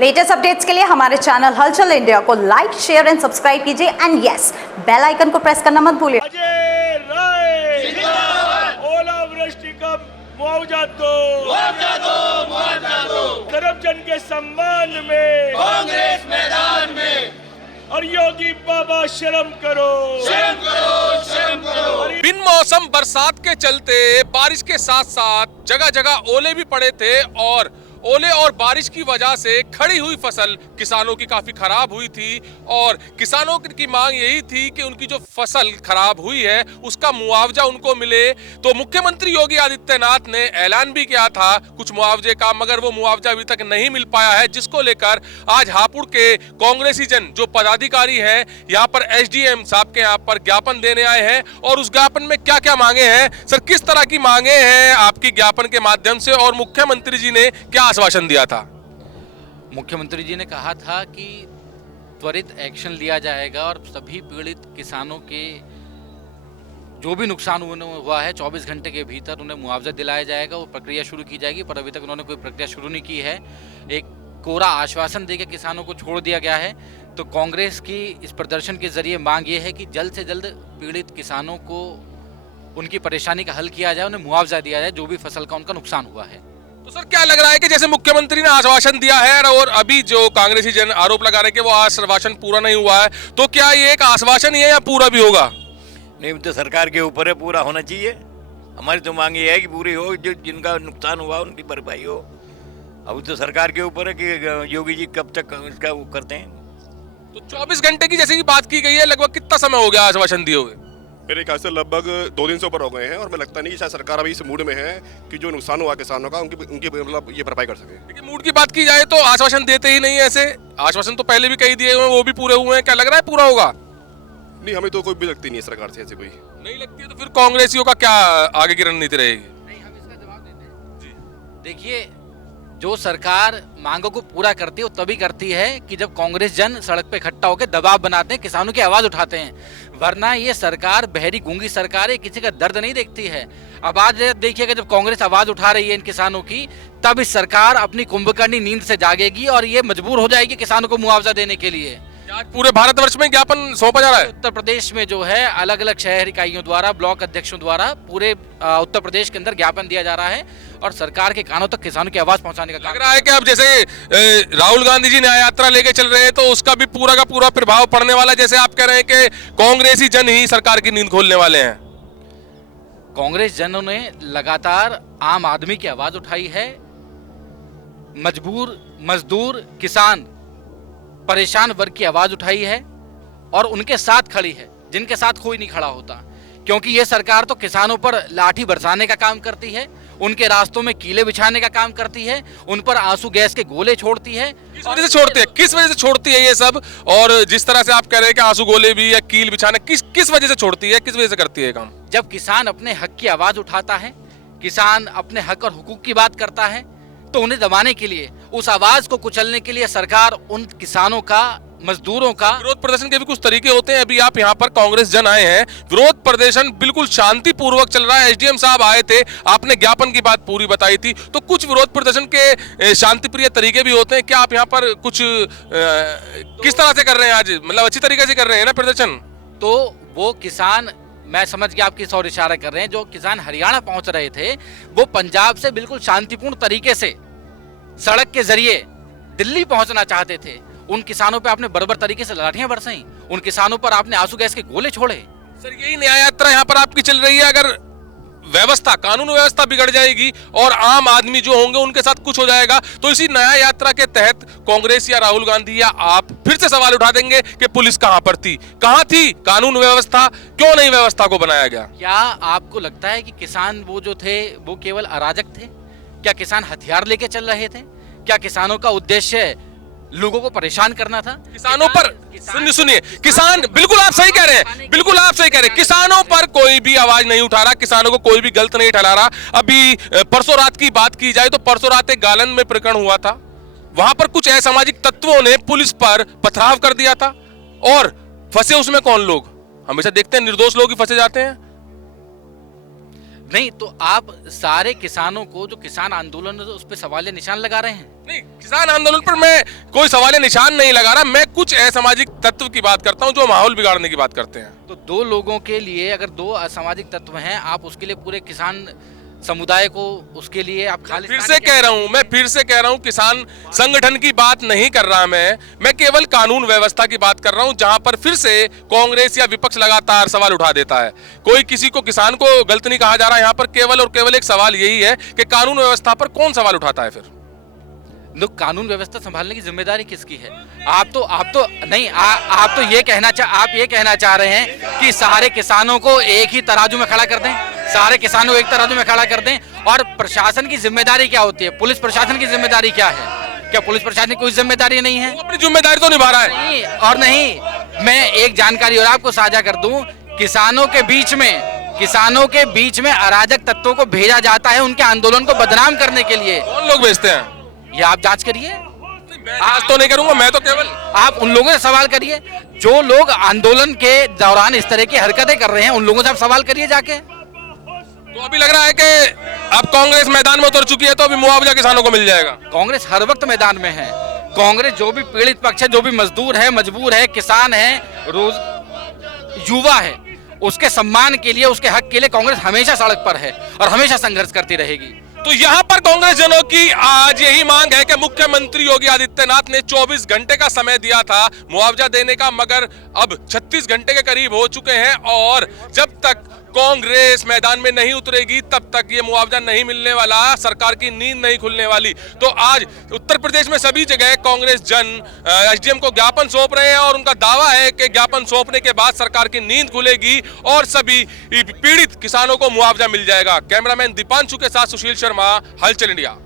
Latest updates के लिए हमारे चैनल हलचल इंडिया को लाइक, शेयर एंड सब्सक्राइब कीजिए एंड यस, बेल आइकन को प्रेस करना मत भूलिए। अजय राय जिंदाबाद। ओलावृष्टि का मुआवजा दो, करप्शन के सम्मान में कांग्रेस मैदान में। और योगी बाबा शर्म करो, शर्म करो, शर्म करो। बिन मौसम बरसात के चलते बारिश के साथ साथ जगह जगह ओले भी पड़े थे और ओले और बारिश की वजह से खड़ी हुई फसल किसानों की काफी खराब हुई थी और किसानों की मांग यही थी कि उनकी जो फसल खराब हुई है उसका मुआवजा उनको मिले। तो मुख्यमंत्री योगी आदित्यनाथ ने ऐलान भी किया था कुछ मुआवजे का, मगर वो मुआवजा अभी तक नहीं मिल पाया है, जिसको लेकर आज हापुड़ के कांग्रेसी जन जो पदाधिकारी हैं यहाँ पर एसडीएम साहब के यहाँ पर ज्ञापन देने आए हैं। और उस ज्ञापन में क्या क्या मांगे हैं सर, किस तरह की मांगे हैं आपकी ज्ञापन के माध्यम से, और मुख्यमंत्री जी ने क्या आश्वासन दिया था? मुख्यमंत्री जी ने कहा था कि त्वरित एक्शन लिया जाएगा और सभी पीड़ित किसानों के जो भी नुकसान हुआ है 24 घंटे के भीतर उन्हें मुआवजा दिलाया जाएगा। वो प्रक्रिया शुरू की जाएगी, पर अभी तक उन्होंने कोई प्रक्रिया शुरू नहीं की है। एक कोरा आश्वासन देकर किसानों को छोड़ दिया गया है। तो कांग्रेस की इस प्रदर्शन के जरिए मांग ये है कि जल्द से जल्द पीड़ित किसानों को उनकी परेशानी का हल किया जाए, उन्हें मुआवजा दिया जाए जो भी फसल का उनका नुकसान हुआ है। तो सर क्या लग रहा है कि जैसे मुख्यमंत्री ने आश्वासन दिया है और अभी जो कांग्रेसी जन आरोप लगा रहे हैं कि वो आश्वासन पूरा नहीं हुआ है, तो क्या ये एक आश्वासन ही है या पूरा भी होगा? नहीं, तो सरकार के ऊपर है, पूरा होना चाहिए। हमारी तो मांग ये है कि पूरी हो, जो जिनका नुकसान हुआ उनकी भरपाई हो। अब तो सरकार के ऊपर है कि योगी जी कब तक इसका वो करते हैं। तो 24 घंटे की जैसे की बात की गई है, लगभग कितना समय हो गया आश्वासन दिए हुए? मेरे ख्याल से लगभग 2 दिन से ऊपर हो गए हैं और मैं लगता नहीं कि शायद सरकार अभी इस मूड में है कि जो नुकसान हुआ किसानों का उनकी मतलब ये भरपाई कर सके। लेकिन मूड की बात की जाए तो आश्वासन देते ही नहीं है। ऐसे आश्वासन तो पहले भी कई दिए हुए हैं, वो भी पूरे हुए हैं। क्या लग रहा है पूरा होगा? नहीं, हमें तो कोई भी लगती नहीं है सरकार से ऐसी कोई नहीं लगती है। तो फिर कांग्रेसियों का क्या आगे की रणनीति रहेगी? नहीं, हम इसका जवाब देते हैं। देखिए, जो सरकार मांगों को पूरा करती है वो तभी करती है कि जब कांग्रेस जन सड़क पे इकट्ठा होकर दबाव बनाते हैं, किसानों की आवाज उठाते हैं। वरना ये सरकार बहरी गूंगी सरकार है, किसी का दर्द नहीं देखती है। अब आज देखिएगा, जब कांग्रेस आवाज उठा रही है इन किसानों की, तब इस सरकार अपनी कुंभकर्णी नींद से जागेगी और ये मजबूर हो जाएगी किसानों को मुआवजा देने के लिए। आज पूरे भारतवर्ष में ज्ञापन सौंपा जा रहा है। उत्तर प्रदेश में जो है अलग अलग शहर इकाइयों द्वारा, ब्लॉक अध्यक्षों द्वारा पूरे उत्तर प्रदेश के अंदर ज्ञापन दिया जा रहा है और सरकार के कानों तक किसानों की आवाज पहुंचाने का लग रहा है कि अब जैसे राहुल गांधी जी न्याय यात्रा लेके चल रहे हैं तो उसका भी पूरा का पूरा प्रभाव पड़ने वाला है। जैसे आप कह रहे हैं कि कांग्रेसी जन ही सरकार की नींद खोलने वाले हैं। कांग्रेस जनों ने लगातार आम आदमी की आवाज उठाई है। मजबूर मजदूर किसान परेशान वर्ग की आवाज उठाई है और उनके साथ खड़ी है, जिनके साथ कोई नहीं खड़ा होता। क्योंकि ये सरकार तो किसानों पर लाठी बरसाने का काम करती है, उनके रास्तों में कीले बिछाने का काम करती है, उन पर आंसू गैस के गोले छोड़ती है। किस वजह से छोड़ती है? किस वजह से छोड़ती है ये सब? और जिस तरह से आप कह रहे हैं कि आंसू गोले भी या कील बिछाना, किस वजह से छोड़ती है, किस वजह से करती है काम? जब किसान अपने हक की आवाज उठाता है, किसान अपने हक और हुकूक की बात करता है, तो उन्हें दबाने के लिए, उस आवाज को कुचलने के लिए सरकार उन किसानों का, मजदूरों का विरोध प्रदर्शन के भी कुछ तरीके होते हैं। अभी आप यहाँ पर कांग्रेस जन आए हैं, विरोध प्रदर्शन बिल्कुल शांतिपूर्वक चल रहा है। एसडीएम साहब आए थे, आपने ज्ञापन की बात पूरी बताई थी, तो कुछ विरोध प्रदर्शन के शांतिप्रिय तरीके भी होते हैं। क्या आप यहाँ पर कुछ किस तरह से कर रहे हैं आज? मतलब अच्छी तरीके से कर रहे हैं ना प्रदर्शन? तो वो किसान, मैं समझ गया आप किस ओर इशारा कर रहे हैं, जो किसान हरियाणा पहुंच रहे थे वो पंजाब से बिल्कुल शांतिपूर्ण तरीके से सड़क के जरिए दिल्ली पहुंचना चाहते थे। उन किसानों पे आपने बर्बर तरीके से लाठियां बरसाई, उन किसानों पर आपने आंसू गैस के गोले छोड़े। सर यही न्याय यात्रा यहाँ पर आपकी चल रही है। अगर व्यवस्था, कानून व्यवस्था बिगड़ जाएगी और आम आदमी जो होंगे उनके साथ कुछ हो जाएगा, तो इसी न्याय यात्रा के तहत कांग्रेस या राहुल गांधी या आप फिर से सवाल उठा देंगे कि पुलिस कहां पर थी, कहां थी कानून व्यवस्था, क्यों नहीं व्यवस्था को बनाया गया? क्या आपको लगता है कि किसान वो जो थे वो केवल अराजक थे? क्या किसान हथियार लेके चल रहे थे? क्या किसानों का उद्देश्य लोगों को परेशान करना था? किसानों पर सुनिए, किसान, बिल्कुल आप सही कह रहे हैं, बिल्कुल आप सही कह रहे हैं। किसानों पर कोई भी आवाज नहीं उठा रहा, किसानों को कोई भी गलत नहीं ठहरा रहा। अभी परसों रात की बात की जाए तो परसों रात एक गालन में प्रकरण हुआ था, वहां पर कुछ असामाजिक तत्वों ने पुलिस पर पथराव कर दिया था और फंसे उसमें कौन लोग? हमेशा देखते हैं निर्दोष लोग ही फंसे जाते हैं। नहीं तो आप सारे किसानों को जो किसान आंदोलन है, उस पर सवाल निशान लगा रहे हैं। नहीं, किसान आंदोलन पर मैं कोई सवाल निशान नहीं लगा रहा, मैं कुछ असामाजिक तत्व की बात करता हूं जो माहौल बिगाड़ने की बात करते हैं। तो दो लोगों के लिए अगर दो असामाजिक तत्व हैं, आप उसके लिए पूरे किसान समुदाय को उसके लिए आप खाली फिर से कह रहा हूं किसान संगठन की बात नहीं कर रहा मैं केवल कानून व्यवस्था की बात कर रहा हूं, जहां पर फिर से कांग्रेस या विपक्ष लगातार सवाल उठा देता है। कोई किसी को किसान को गलत नहीं कहा जा रहा, यहां पर केवल और केवल एक सवाल यही है कि कानून व्यवस्था पर कौन सवाल उठाता है। फिर लोग कानून व्यवस्था संभालने की जिम्मेदारी किसकी है? आप तो ये कहना चाह रहे हैं कि सारे किसानों को एक ही तराजू में खड़ा कर दें, सारे किसानों को एक तराजू में खड़ा कर दें। और प्रशासन की जिम्मेदारी क्या होती है? पुलिस प्रशासन की जिम्मेदारी क्या है? क्या पुलिस प्रशासन की कोई जिम्मेदारी नहीं है? वो अपनी जिम्मेदारी तो निभा रहा है। नहीं, मैं एक जानकारी और आपको साझा कर दूं, किसानों के बीच में अराजक तत्वों को भेजा जाता है उनके आंदोलन को बदनाम करने के लिए। कौन लोग भेजते हैं? ये आप जांच करिए। आज तो नहीं करूंगा, मैं तो केवल आप उन लोगों से सवाल करिए जो लोग आंदोलन के दौरान इस तरह की हरकतें कर रहे हैं, उन लोगों से आप सवाल करिए जाके। तो अभी लग रहा है कि अब कांग्रेस मैदान में उतर चुकी है, तो अभी मुआवजा किसानों को मिल जाएगा। कांग्रेस हर वक्त मैदान में है। कांग्रेस जो भी पीड़ित पक्ष है, जो भी मजदूर है, मजबूर है, किसान है, रोज युवा है, उसके सम्मान के लिए, उसके हक के लिए कांग्रेस हमेशा सड़क पर है और हमेशा संघर्ष करती रहेगी। तो यहाँ पर कांग्रेस जनों की आज यही मांग है कि मुख्यमंत्री योगी आदित्यनाथ ने 24 घंटे का समय दिया था मुआवजा देने का, मगर अब 36 घंटे के करीब हो चुके हैं और जब तक कांग्रेस मैदान में नहीं उतरेगी तब तक ये मुआवजा नहीं मिलने वाला, सरकार की नींद नहीं खुलने वाली। तो आज उत्तर प्रदेश में सभी जगह कांग्रेस जन एसडीएम को ज्ञापन सौंप रहे हैं और उनका दावा है कि ज्ञापन सौंपने के बाद सरकार की नींद खुलेगी और सभी पीड़ित किसानों को मुआवजा मिल जाएगा। कैमरामैन दीपांशु के साथ सुशील शर्मा, हलचल इंडिया।